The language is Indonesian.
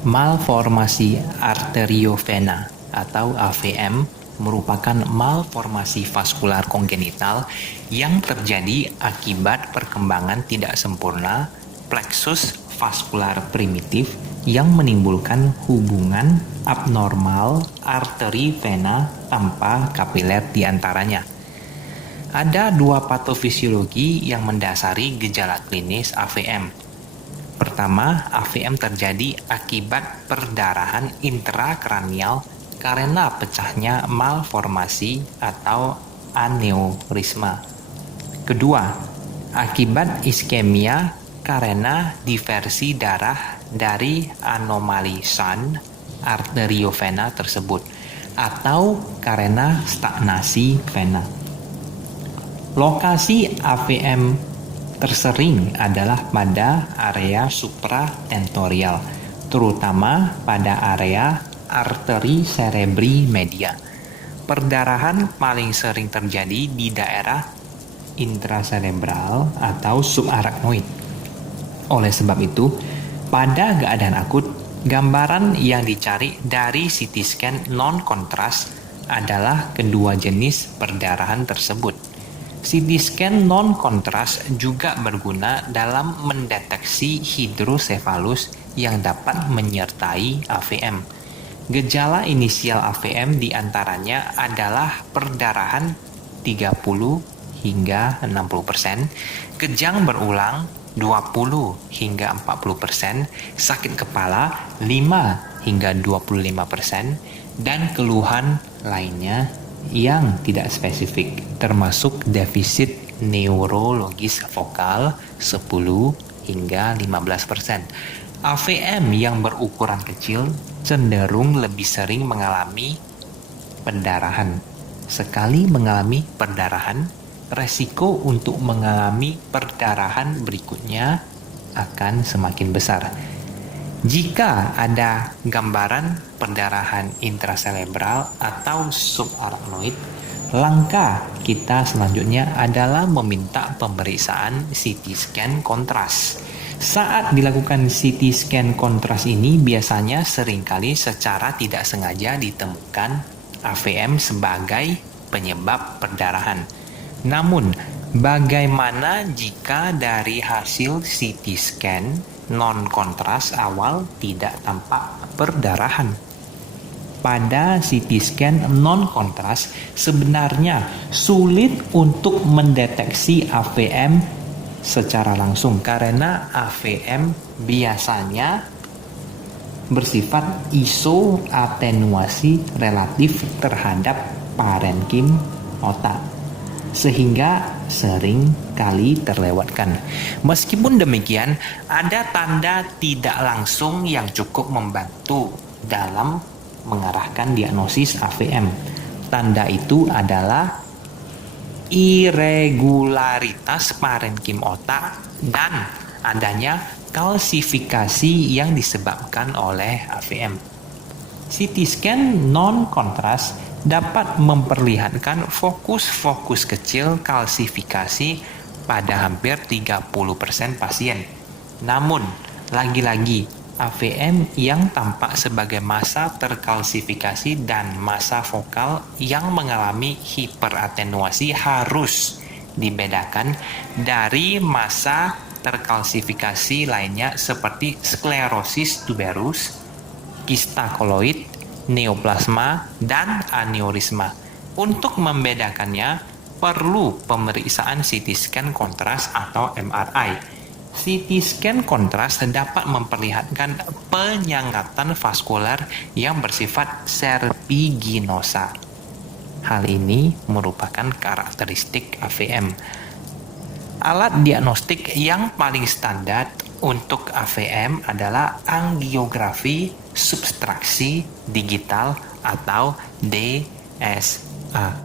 Malformasi arteriovena atau AVM merupakan malformasi vaskular kongenital yang terjadi akibat perkembangan tidak sempurna pleksus vaskular primitif yang menimbulkan hubungan abnormal arteri vena tanpa kapiler di antaranya. Ada dua patofisiologi yang mendasari gejala klinis AVM. Pertama, AVM terjadi akibat perdarahan intrakranial karena pecahnya malformasi atau aneurisma. Kedua, akibat iskemia karena diversi darah dari anomali Shunt arteriovena tersebut atau karena stagnasi vena. Lokasi AVM tersering adalah pada area supratentorial, terutama pada area arteri cerebri media. Perdarahan paling sering terjadi di daerah intracerebral atau subarachnoid. Oleh sebab itu, pada keadaan akut, gambaran yang dicari dari CT scan non-kontras adalah kedua jenis perdarahan tersebut. CT scan non-kontras juga berguna dalam mendeteksi hidrosefalus yang dapat menyertai AVM. Gejala inisial AVM diantaranya adalah perdarahan 30 hingga 60%, kejang berulang 20 hingga 40%, sakit kepala 5 hingga 25%, dan keluhan lainnya yang tidak spesifik, termasuk defisit neurologis vokal 10 hingga 15%. AVM yang berukuran kecil cenderung lebih sering mengalami pendarahan. Sekali mengalami perdarahan, resiko untuk mengalami perdarahan berikutnya akan semakin besar. Jika ada gambaran perdarahan intracerebral atau subarachnoid, langkah kita selanjutnya adalah meminta pemeriksaan CT scan kontras. Saat dilakukan CT scan kontras ini biasanya seringkali secara tidak sengaja ditemukan AVM sebagai penyebab perdarahan. Namun, bagaimana jika dari hasil CT scan non-kontras awal tidak tampak perdarahan? Pada CT scan non-kontras sebenarnya sulit untuk mendeteksi AVM secara langsung karena AVM biasanya bersifat isoatenuasi relatif terhadap parenkim otak, sehingga sering kali terlewatkan. Meskipun demikian, ada tanda tidak langsung yang cukup membantu dalam mengarahkan diagnosis AVM. Tanda itu adalah irregularitas parenkim otak dan adanya kalsifikasi yang disebabkan oleh AVM. CT scan non-kontras dapat memperlihatkan fokus-fokus kecil kalsifikasi pada hampir 30% pasien. Namun, lagi-lagi AVM yang tampak sebagai massa terkalsifikasi dan massa vokal yang mengalami hiperatenuasi harus dibedakan dari massa terkalsifikasi lainnya seperti sklerosis tuberus, kista koloid, neoplasma, dan aneurisma. Untuk membedakannya, perlu pemeriksaan CT scan kontras atau MRI. CT scan kontras dapat memperlihatkan penyangatan vaskular yang bersifat serpiginosa. Hal ini merupakan karakteristik AVM. Alat diagnostik yang paling standar untuk AVM adalah angiografi substraksi digital atau DSA.